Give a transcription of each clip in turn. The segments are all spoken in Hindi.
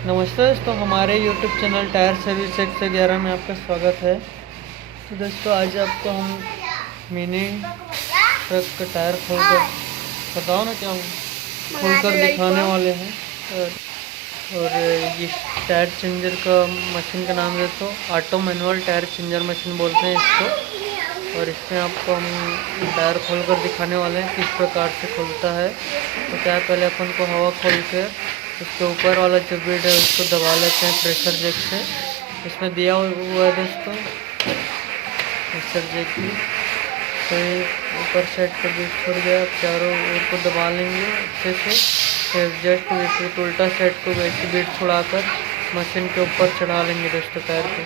नमस्ते दोस्तों, हमारे YouTube चैनल टायर सर्विस 111 में आपका स्वागत है। तो दोस्तों आज आपको हम मिनी ट्रक का टायर खोलकर बताओ ना क्या खोलकर दिखाने वाले हैं। और इस टायर चेंजर का मशीन का नाम है तो auto manual tyre changer machine बोलते हैं इसको। और इसमें आपको हम टायर खोलकर दिखाने वाले हैं किस प्रकार से खुलता है। तो क्या पहले अपन को हवा खोल कर उसके ऊपर वाला जो बीड है उसको दबा लेते हैं प्रेशर जेक से। इसमें दिया हुआ है दोस्तों प्रेशर जेक भी। तो ऊपर साइड का बीड छोड़ गया, चारों ओर को दबा लेंगे अच्छे से। फिर जस्ट वैसे उल्टा साइड को वैसे बीड छुड़ाकर मशीन के ऊपर चढ़ा लेंगे दोस्तों टायर को।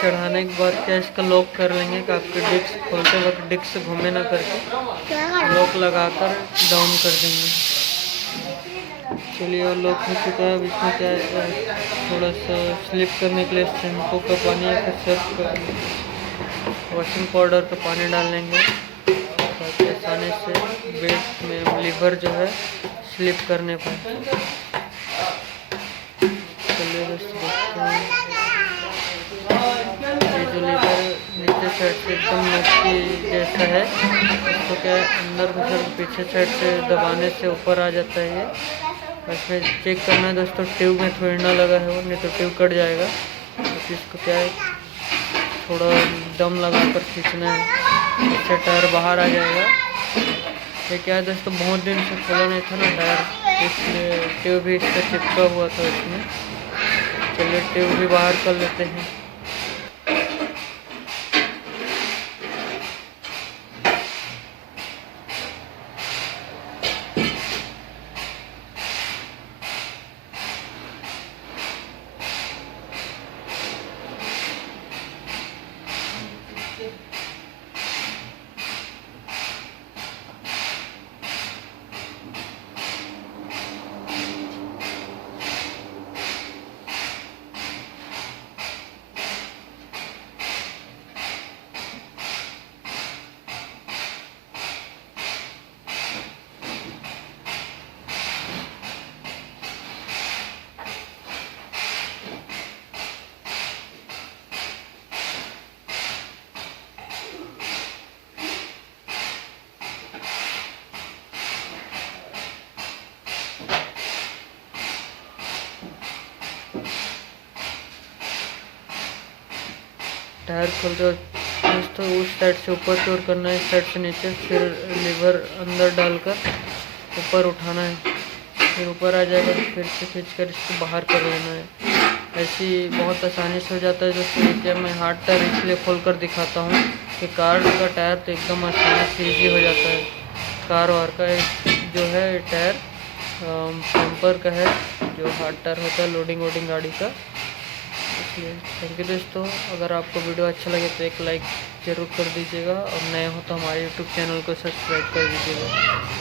चढ़ाने के बाद क्या इसका लॉक कर लेंगे कि आपके डिस्क खोलते वक्त डिस्क घूमे ना करके लॉक लगाकर डाउन कर देंगे। चलिए और लॉक हो चुका है। अब इसमें क्या है थोड़ा सा स्लिप करने के लिए शैम्पू का पानी या फिर सर्फ का वॉशिंग पाउडर का पानी डाल लेंगे ताकि आसानी से बेल्ट में लीवर जो है स्लिप करने पर। चलिए दोस्तों देखते हैं ये जो लीवर नीचे साइड से एकदम नक्की जैसा है तो क्या अंदर को सर पीछे साइड से दबाने से ऊपर आ जाता है। ये इसमें चेक करना है दोस्तों ट्यूब में थोड़ी ना लगा है वो, नहीं तो ट्यूब कट जाएगा। तो इसको क्या है थोड़ा दम लगा कर खींचना है, इससे टायर बाहर आ जाएगा। ये क्या है दोस्तों बहुत दिन से खोला नहीं था ना टायर, इसलिए ट्यूब भी इसका चिपका हुआ था इसमें। चलिए ट्यूब भी बाहर कर लेते हैं। टायर खोलते वक्त दोस्तों उस साइड से ऊपर की ओर करना है, इस साइड से नीचे, फिर लीवर अंदर डालकर ऊपर उठाना है, फिर ऊपर आ जाएगा फिर से खींचकर इसको बाहर कर लेना है। ऐसे ही बहुत आसानी से हो जाता है दोस्तों। क्या मैं हार्ड टायर इसलिए खोल कर दिखाता हूँ कि कार का टायर तो एकदम आसानी से ईजी हो जाता है। कार वार का जो है टायर पंपर का है जो हार्ड टायर होता है लोडिंग वोडिंग गाड़ी का। इसलिए थैंक यू दोस्तों, अगर आपको वीडियो अच्छा लगे तो एक लाइक ज़रूर कर दीजिएगा और नए हो तो हमारे यूट्यूब चैनल को सब्सक्राइब कर दीजिएगा।